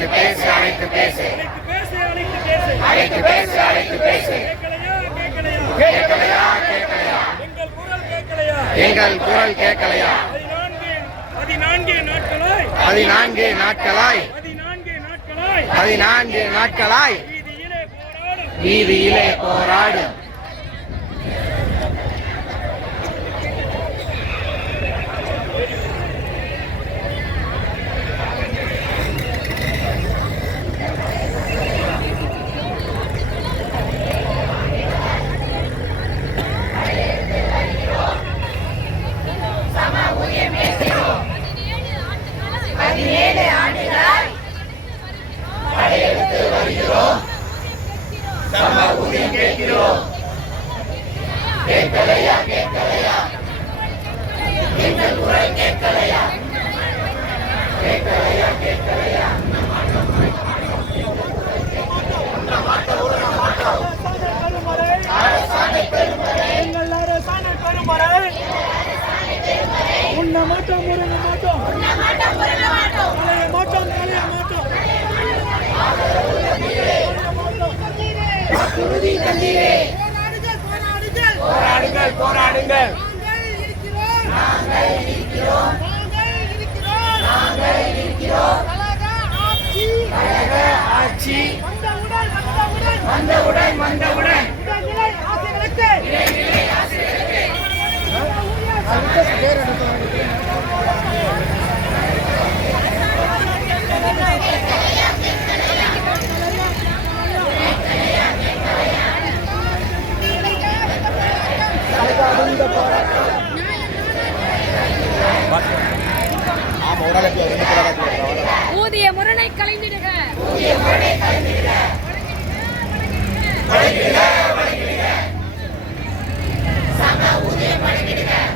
அழைத்து பேசு அழைத்து பேசு அழைத்து பேசு அழைத்து பேசு. கேட்கலையா கேட்கலையா எங்கள் குரல் கேட்கலையா? 14 நாட்களாய் வீதியிலே போராடும். படையெடுத்து வருகிறோம், சம ஊதியம் கேட்கிறோம். கேட்கலையா கேட்கலையா எங்கள் குரல் கேட்கலையா? கேட்கலையா கேட்கலையா? போராடுங்கள் போராடுங்கள். நாங்கள் இருக்கிறோம். கழக ஆட்சி வந்தவுடன் ஊதிய முரணை கலைந்திடுக.